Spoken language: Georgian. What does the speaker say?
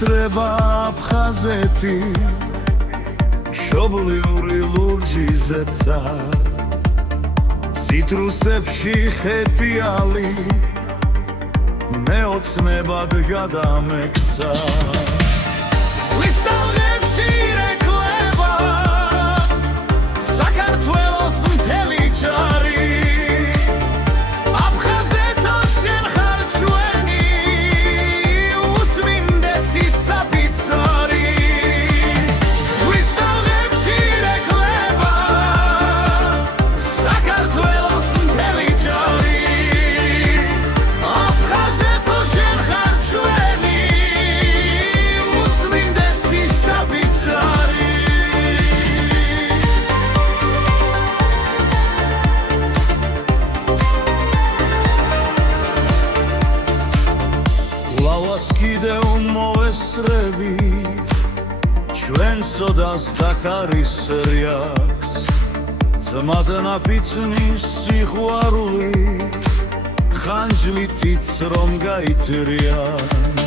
ჭირდება აფხაზეთი მშობლიური ლურჯიზეცა ციტრუსებში ხეტიალი მეოცნებად გადამექცა ზღვის ტალღებში რეკლება საქართველოს მთელი ჯარი აფხაზეთო შენ ხარ ჩვენი უწმინდესი საფიცარი ზღვის ტალღებში რეკლება საქართველოს მთელი ჯარი აფხაზეთო შენ ხარ ჩვენი უწმინდესი საფიცარი ლავაც კიდევ მოვესწრები ჩვენ სოდას დაკარისრიას ძმად ნაფიცნის სიყვარული ხანჯლითიც რომ გაიტრიან